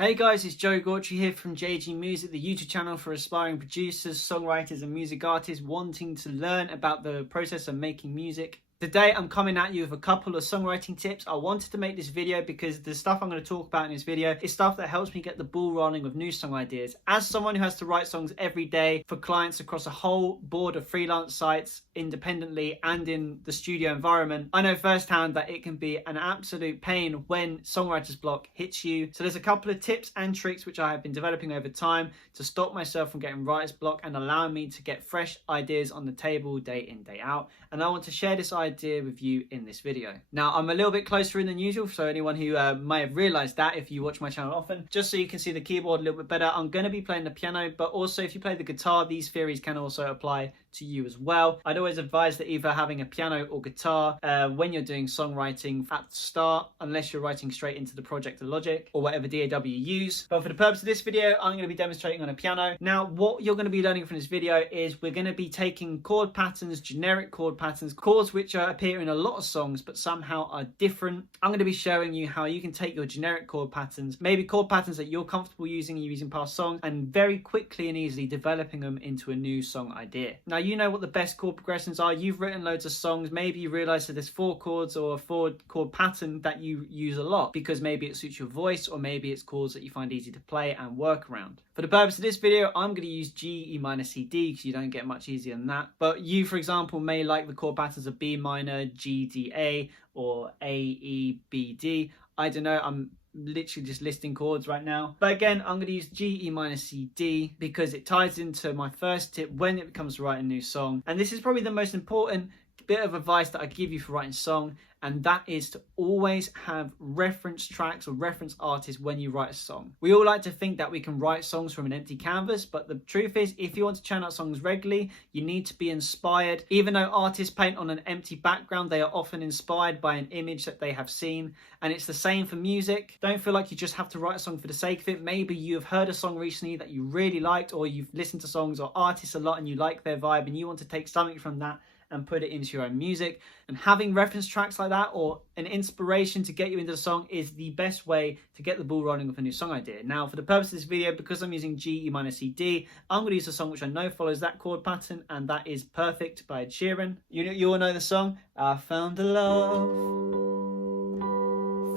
Hey guys, it's Joe Gautry here from JG Music, the YouTube channel for aspiring producers, songwriters and music artists wanting to learn about the process of making music. Today I'm coming at you with a couple of songwriting tips. I wanted to make this video because the stuff I'm going to talk about in this video is stuff that helps me get the ball rolling with new song ideas. As someone who has to write songs every day for clients across a whole board of freelance sites, independently and in the studio environment, I know firsthand that it can be an absolute pain when songwriter's block hits you. So there's a couple of tips and tricks which I have been developing over time to stop myself from getting writer's block and allowing me to get fresh ideas on the table day in, day out. And I want to share this idea with you in this video. Now, I'm a little bit closer in than usual, so anyone who may have realized that if you watch my channel often, just so you can see the keyboard a little bit better, I'm going to be playing the piano, but also if you play the guitar, these theories can also apply to you as well. I'd always advise that either having a piano or guitar when you're doing songwriting at the start, unless you're writing straight into the project or Logic or whatever DAW you use. But for the purpose of this video, I'm going to be demonstrating on a piano. Now, what you're going to be learning from this video is we're going to be taking chord patterns, generic chord patterns, chords which appear in a lot of songs but somehow are different. I'm going to be showing you how you can take your generic chord patterns, maybe chord patterns that you're comfortable using past songs, and very quickly and easily developing them into a new song idea. Now, you know what the best chord progressions are. You've written loads of songs. Maybe you realize that there's 4 chords or a 4 chord pattern that you use a lot because maybe it suits your voice, or maybe it's chords that you find easy to play and work around. For the purpose of this video, I'm going to use G, E minor, C, D because you don't get much easier than that. But you, for example, may like the chord patterns of B minor, G, D, A, or A, E, B, D. I don't know. I'm literally just listing chords right now, but again, I'm going to use G, E minor, C, D because it ties into my first tip when it comes to writing a new song. And this is probably the most important bit of advice that I give you for writing song, and that is to always have reference tracks or reference artists when you write a song. We all like to think that we can write songs from an empty canvas, but the truth is, if you want to churn out songs regularly, you need to be inspired. Even though artists paint on an empty background, they are often inspired by an image that they have seen, and it's the same for music. Don't feel like you just have to write a song for the sake of it. Maybe you have heard a song recently that you really liked, or you've listened to songs or artists a lot and you like their vibe and you want to take something from that and put it into your own music. And having reference tracks like that or an inspiration to get you into the song is the best way to get the ball rolling with a new song idea. Now, for the purpose of this video, because I'm using G, E minor, C, D, I'm going to use a song which I know follows that chord pattern, and that is Perfect by Ed Sheeran. You all know the song. I found a love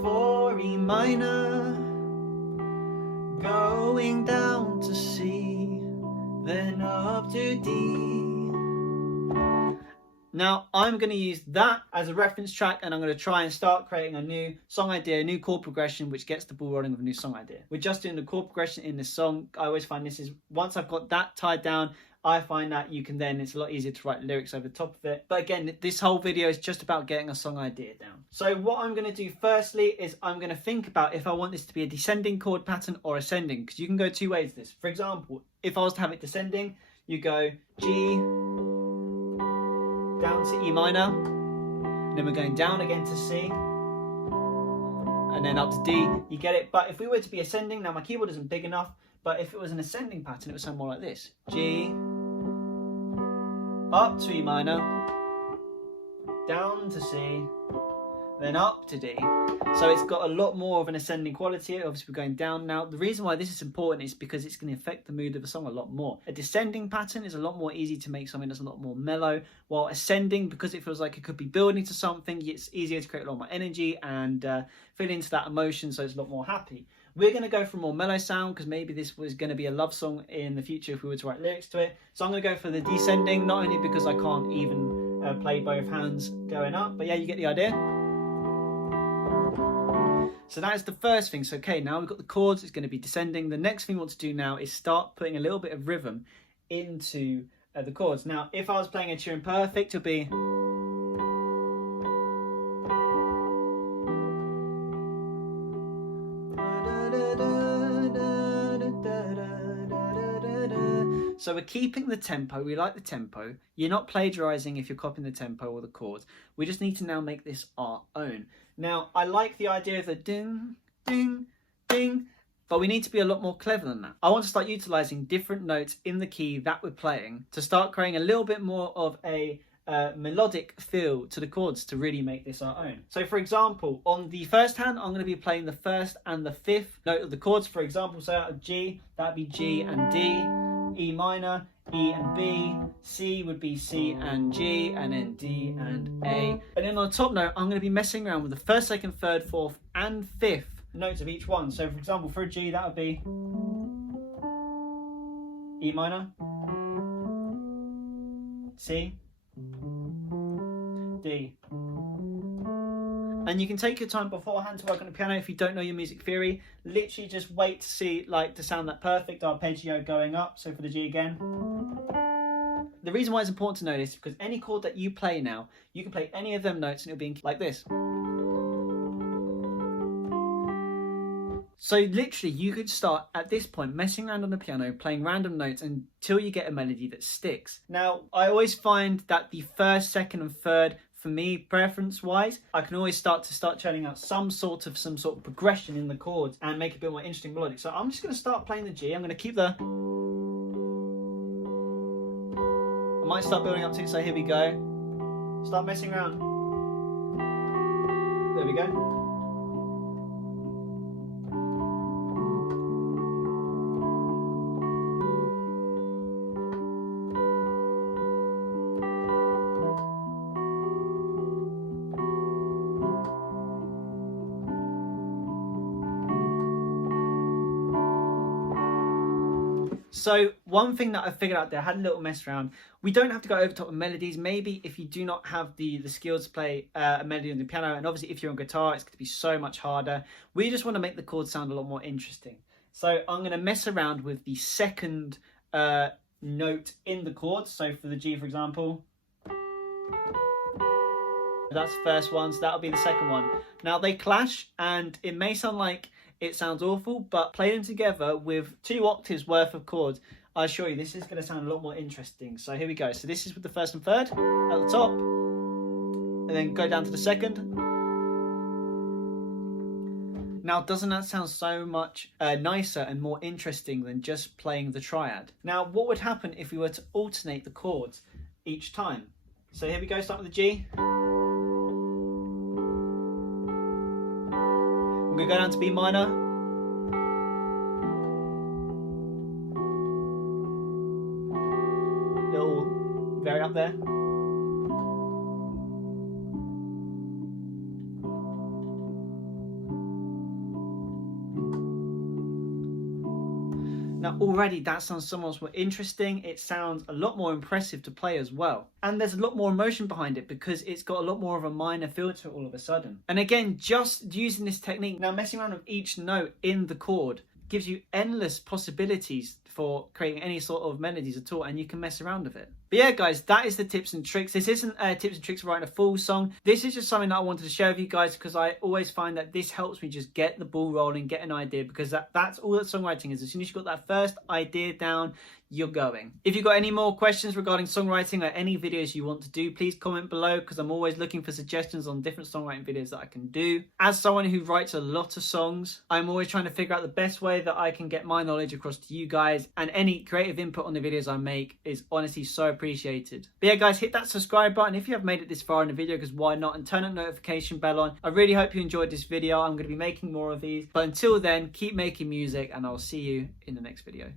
for E minor, going down to C, then up to D. Now, I'm going to use that as a reference track, and I'm going to try and start creating a new song idea, a new chord progression, which gets the ball rolling with a new song idea. We're just doing the chord progression in this song. I always find this is, once I've got that tied down, I find that you can then, it's a lot easier to write lyrics over the top of it. But again, this whole video is just about getting a song idea down. So what I'm going to do firstly is I'm going to think about if I want this to be a descending chord pattern or ascending, because you can go 2 ways with this. For example, if I was to have it descending, you go G, down to E minor, and then we're going down again to C, and then up to D. You get it? But if we were to be ascending, now my keyboard isn't big enough, but if it was an ascending pattern, it would sound more like this. G, up to E minor, down to C, then up to D. So it's got a lot more of an ascending quality. Obviously we're going down now. The reason why this is important is because it's going to affect the mood of the song a lot more. A descending pattern is a lot more easy to make something that's a lot more mellow, while ascending, because it feels like it could be building to something, it's easier to create a lot more energy and feel into that emotion, so it's a lot more happy. We're going to go for a more mellow sound because maybe this was going to be a love song in the future if we were to write lyrics to it. So I'm going to go for the descending, not only because I can't even play both hands going up, but yeah, you get the idea. So that is the first thing. So okay, now we've got the chords, it's going to be descending. The next thing we want to do now is start putting a little bit of rhythm into the chords. Now, if I was playing Ed Sheeran Perfect, it would be... So we're keeping the tempo, we like the tempo. You're not plagiarizing if you're copying the tempo or the chords. We just need to now make this our own. Now, I like the idea of the ding, ding, ding, but we need to be a lot more clever than that. I want to start utilizing different notes in the key that we're playing to start creating a little bit more of a melodic feel to the chords to really make this our own. So for example, on the first hand, I'm going to be playing the first and the fifth note of the chords. For example, so out of G, that would be G and D, E minor, E and B, C would be C and G, and then D and A. And then on the top note, I'm going to be messing around with the first, second, third, fourth, and fifth notes of each one. So for example, for a G, that would be E minor, C, D. And you can take your time beforehand to work on the piano if you don't know your music theory. Literally just wait to see to sound that perfect arpeggio going up. So for the G again. The reason why it's important to know this is because any chord that you play now, you can play any of them notes and it'll be like this. So literally you could start at this point messing around on the piano, playing random notes until you get a melody that sticks. Now, I always find that the first, second and third, for me, preference wise, I can always start churning out some sort of progression in the chords and make it a bit more interesting melodic. So I'm just going to start playing the G. I'm going to keep the... I might start building up to it, so here we go. Start messing around. There we go. So one thing that I figured out there, I had a little mess around. We don't have to go over top of melodies. Maybe if you do not have the skills to play a melody on the piano, and obviously if you're on guitar, it's going to be so much harder. We just want to make the chords sound a lot more interesting. So I'm going to mess around with the second note in the chords. So for the G, for example, that's the first one, so that'll be the second one. Now they clash, and it may sound like it sounds awful, but play them together with 2 octaves worth of chords. I assure you, this is going to sound a lot more interesting. So here we go. So this is with the first and third at the top, and then go down to the second. Now, doesn't that sound so much nicer and more interesting than just playing the triad? Now, what would happen if we were to alternate the chords each time? So here we go, start with the G. We're going to go down to B minor. Little vary up there. Now already that sounds so much more interesting. It sounds a lot more impressive to play as well. And there's a lot more emotion behind it because it's got a lot more of a minor feel to it all of a sudden. And again, just using this technique, now messing around with each note in the chord gives you endless possibilities for creating any sort of melodies at all, and you can mess around with it. But yeah, guys, that is the tips and tricks. This isn't tips and tricks for writing a full song. This is just something that I wanted to share with you guys because I always find that this helps me just get the ball rolling, get an idea, because that's all that songwriting is. As soon as you've got that first idea down, you're going. If you've got any more questions regarding songwriting or any videos you want to do, please comment below because I'm always looking for suggestions on different songwriting videos that I can do. As someone who writes a lot of songs, I'm always trying to figure out the best way that I can get my knowledge across to you guys, and any creative input on the videos I make is honestly so appreciated. But yeah, guys, hit that subscribe button if you have made it this far in the video, because why not, and turn that notification bell on. I really hope you enjoyed this video. I'm going to be making more of these, but until then, keep making music and I'll see you in the next video.